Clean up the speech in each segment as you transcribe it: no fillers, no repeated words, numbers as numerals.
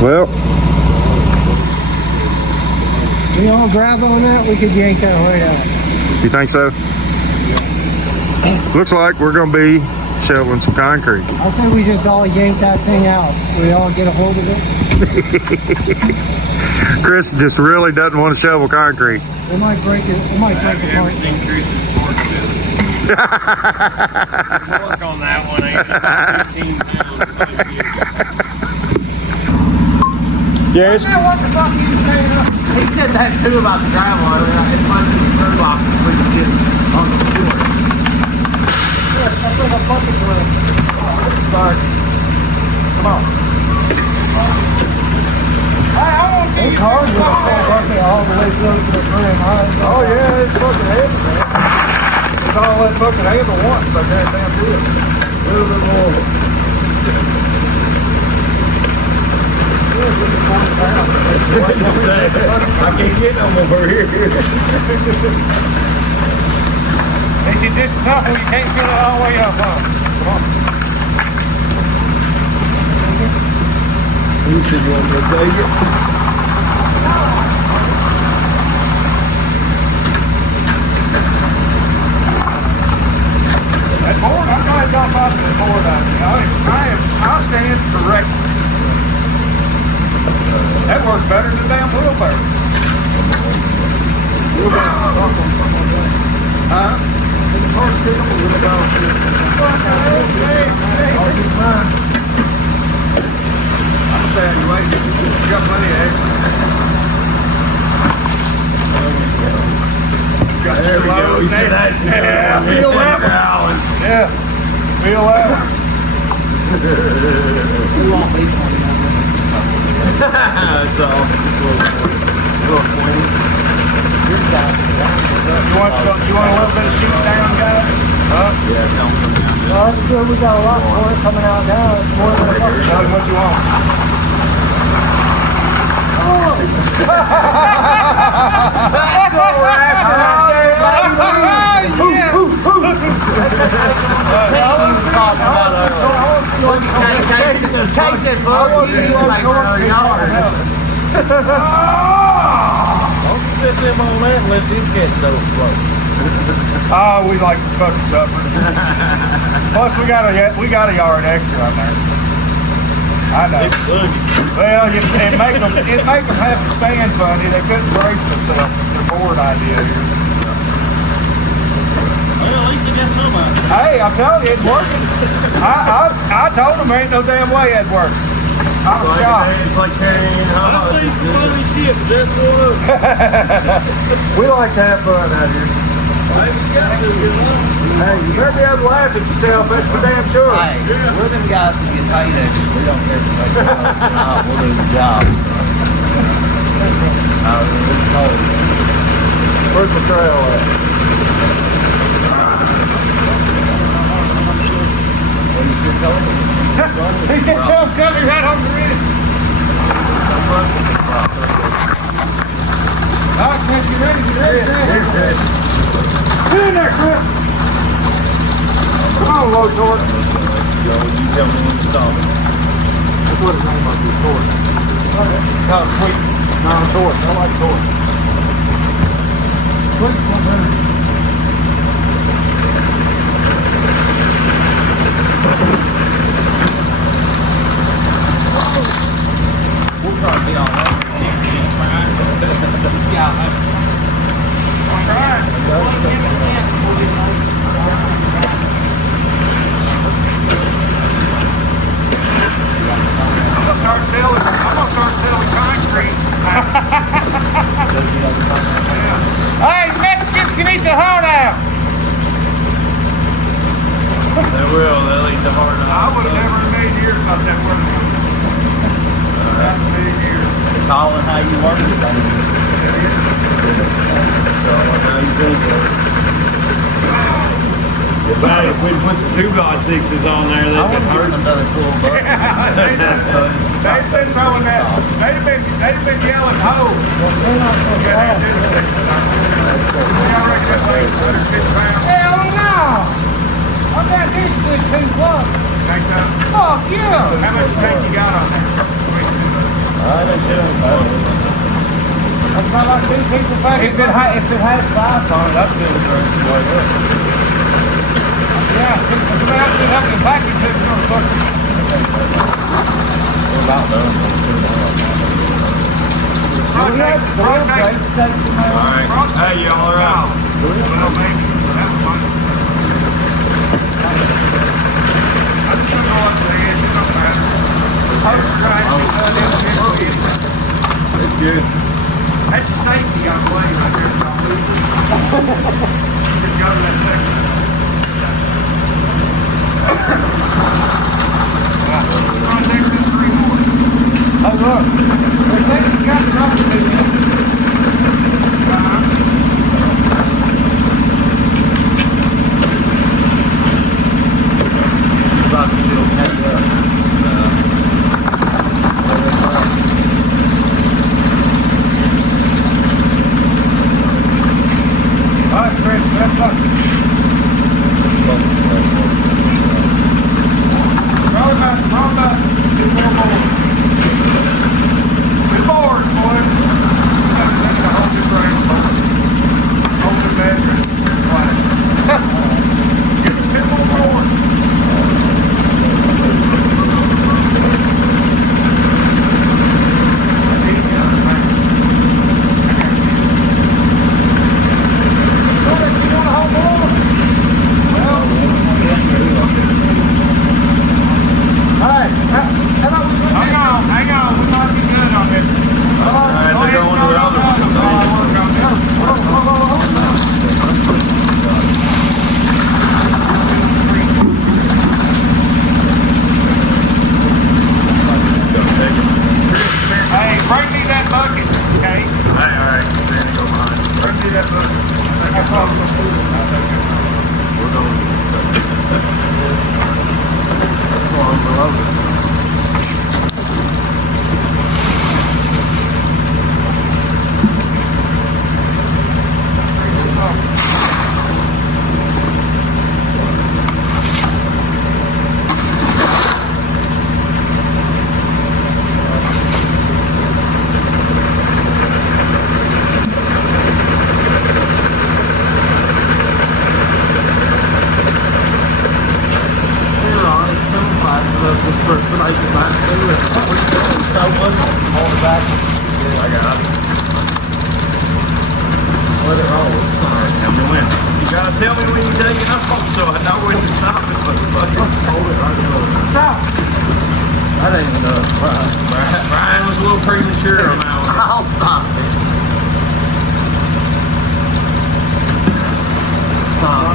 Well, We all grab on that, we could yank that right out. you think so? Looks like we're gonna be shoveling some concrete. I say we just all yank that thing out. We all get a hold of it. Chris just really doesn't want to shovel concrete. It might break it. It might break apart. Increases torque a bit. Work on that one, ain't it? 15 pounds. Yes. What the fuck you saying? He said that too about the gravel. As much as the snow boxes we just get on the floor. That's like a bucket drill. Start. Come on. It's hard with a full bucket all the way through to the brim. Oh yeah, it's fucking heavy, man. It's all that fucking handle once, I guarantee it. A little bit more. I can't get no more here. It's just tough when you can't get it all the way up, huh? Come on. You said you want me to take it? That board, I'm trying to jump off the board out there. I'll stand correctly. That works better than damn wheelbarrow. Huh? I'm saying you ain't got plenty of extra. There we go. You said that. Yeah, feel that one. Yeah, feel that one. That's all. You want a little bit of sheet down, guys? Huh? Yeah, don't come down. No, that's good. We got a lot more coming out now. It's more than a bucket. Tell me what you want. That's what we're after out there, baby. Case it, fuck you, like our yard. Don't sit them on that unless these cats don't float. Oh, we like to fucking suffer. Plus, we got a yard extra on there. I know. Well, it make them have to stand funny. They couldn't brace themselves with their board idea here. Well, at least you got some of it. Hey, I'm telling you, it's working. I told them there ain't no damn way it'd work. I was shocked. It's like carrying I've seen funny shit, but that's one of them. We like to have fun out here. Hey, you better be able to laugh at yourself, that's for damn sure. Hey, we're them guys that get paid extra. We don't care if they make us or not. We'll do the job. It's cold. Where's the trail at? What you see color? He gets some coming right on the ridge. All right, Chris, you ready? Get in there, Chris. Come on, low torque. You tell me when to stop it. That's what his name must be, torque. No, sweet. No, torque. I like torque. Sweet, one better. We'll probably be on that. I'm gonna start selling concrete. Hey, Mexicans can eat the heart out. They will, they'll eat the heart I out. would have never in a million years thought that worked. Not in a million years. It's all in how you work it, baby. So, how you think of it? But if we put some 2x6s on there, I wouldn't hurt another full bucket. they've been throwing that. They've been yelling ho. Hell no! I'm that bitch with 2 plus. Think so? Fuck yeah! How much tank you got on there? Not like these people back. If it had size on it, I'd feel the way up. Yeah, if they actually have the package, it's gonna look. We're about done. Rotate. Alright. Hey, y'all are out. Well, maybe. That's fine. I just don't know what the edge, it don't matter. I was trying to cut in. It's good. That's a safety on the way right there. Don't lose it. Just go to that section. Right next to 3 more. Hey, look. They think you got the rubber to you. About to feel catch up. All right, Chris, that's up. Roll back. 2 more boards. 2 boards, boys. That's a whole new brand. Hold the measure. Give us 2 more boards. Hang on. We might be good on this. Alright, they're going to the other Hey, bring me that bucket, okay? alright. Then go behind. Bring me that bucket. I probably gonna move it. We're going. That's why I'm below it. Tell me when you take it off so I know when to stop it, motherfucker. Hold it right there. Stop! That ain't enough. Brian was a little premature on that one. I'll stop it. Stop.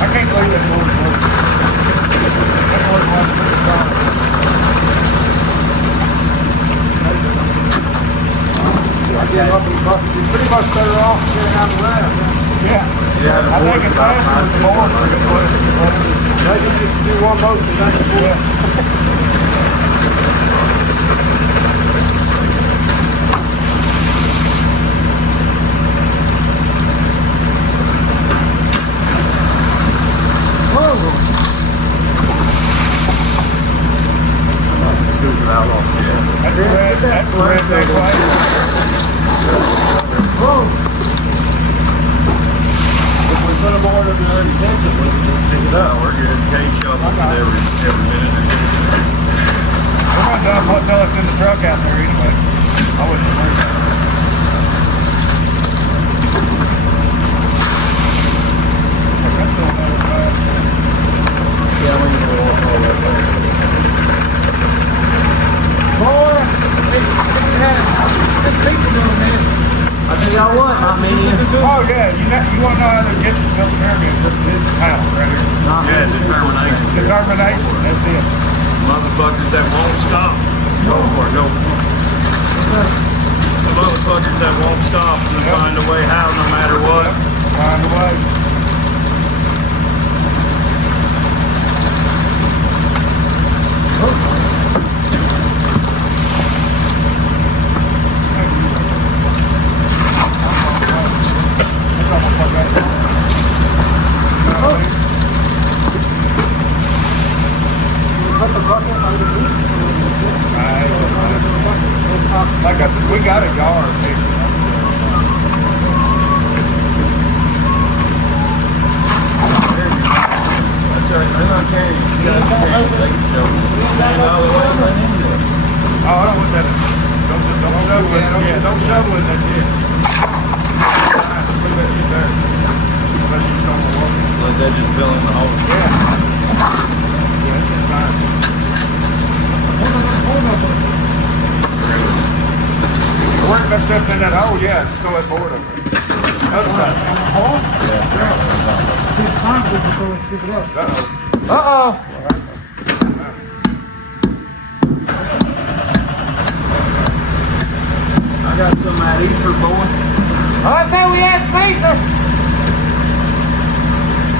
I can't believe that board works. That board wants to be gone. I get up in the bucket. You're pretty much better off getting out of the lab. Yeah. I think it's faster with the board. They can just do one motion back and forth. That's the redneck way. If we put a board up in the detention, we can just pick it up. We're good. Case shovels it every minute. We're gonna dump what's left in the truck out there anyway. I wouldn't worry about it. Yeah, we can walk all that way. Boy, there's people doing this. I tell y'all what, I mean, Oh yeah, you want to know how to get to build pyramids? This is panel right here. yeah, determination. Determination, that's it. Motherfuckers that won't stop. Go for it, go. The motherfuckers that won't stop and find a way how no matter what. Find a way. Put the bucket underneath so Like I said, we got a yard. That's right. They're not carrying. You got to carry. They can show them. Stand all the way right into it. Oh, I don't want that. Don't shovel it. Don't shovel it. That's it. Leave that shit there. Unless you don't want to work. Let that just fill in the hole. Yeah. Yeah, that's just fine. Work that stuff in that hole, yeah, just throw that board over. Other side. Uh-oh. I got some of that ether, boy. I said we had some ether.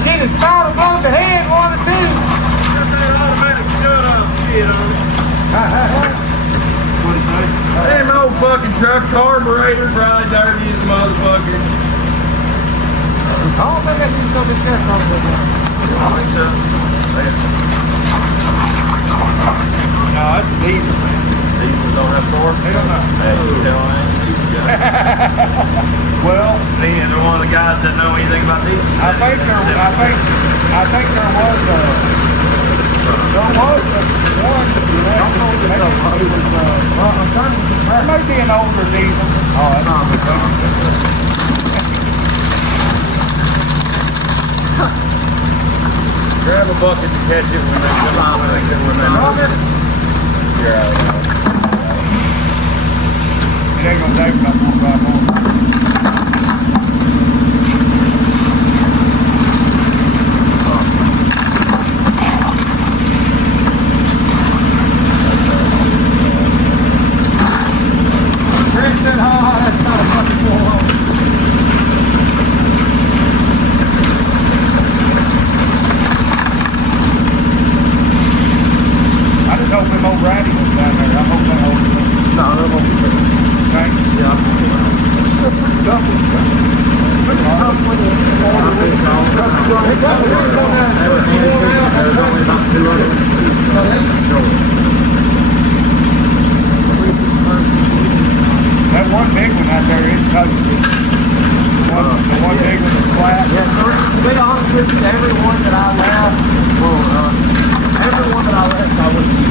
She'd have started above the head, one or two. Got that automatic shut up shit on it. Damn old fucking truck carburetor, probably dirty as a motherfucker. I don't think I need something careful with that. I think so. No, that's a diesel, man. Diesel don't have torque? They don't know. Hey, you tell I ain't a diesel guy. Well, Being they're one of the guys that know anything about diesel. I think there was one. There may be an older diesel. Oh, that's not Grab a bucket to catch it when they come out. It ain't gonna take about 4 or 5 more. I just hope them old Brady was down there. I hope that holds it. No, that won't be good. Okay? Yeah, That one big one out there is toasted. The one big one is flat. Yeah, to be honest with you, everyone that I left, everyone that I left, I wouldn't use.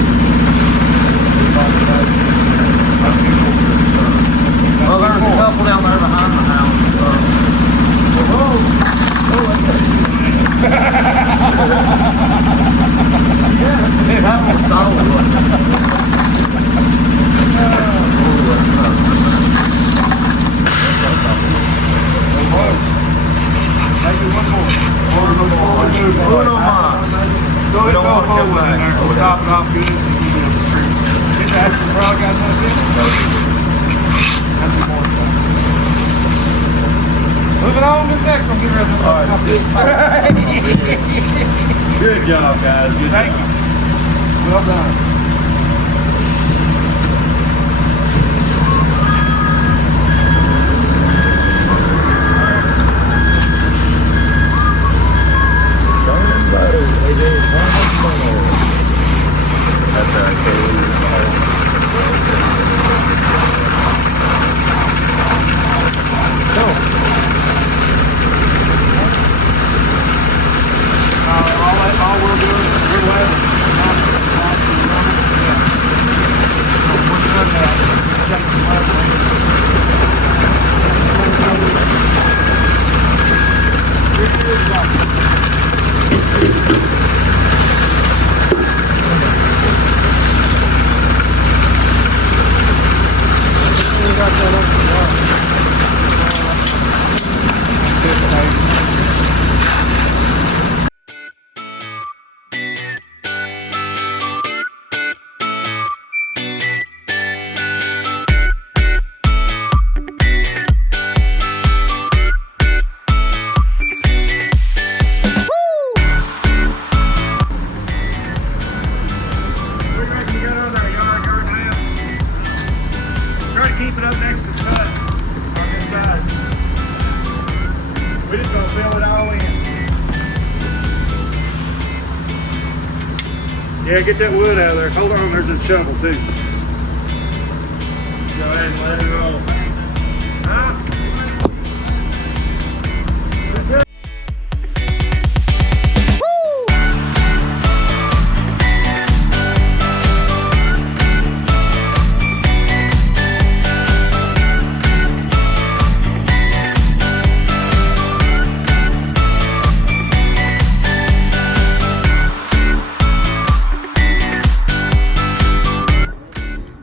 Well, there's a couple down there behind the house. Yeah, that was solid. Maybe one more. Uno mas. Go ahead, don't go want to come forward in back. there. We'll top it off good. Get the actual frog guys up in. That's the more stuff. Moving on to the next one. Get rid of this. Good job, guys. Good Thank job. you. Well done. That's All we'll do is we're level. Keep it up next to the cut on this side. We're just gonna fill it all in. Yeah, get that wood out of there. Hold on, there's a shovel too. go ahead and let it roll.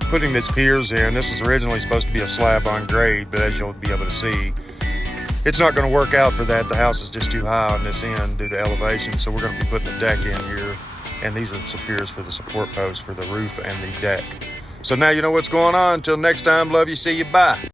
Putting this piers in, this was originally supposed to be a slab on grade, but as you'll be able to see, it's not going to work out for that. The house is just too high on this end due to elevation, so we're going to be putting a deck in here, and these are some piers for the support posts for the roof and the deck. So now you know what's going on. Until next time, love you, see you, bye.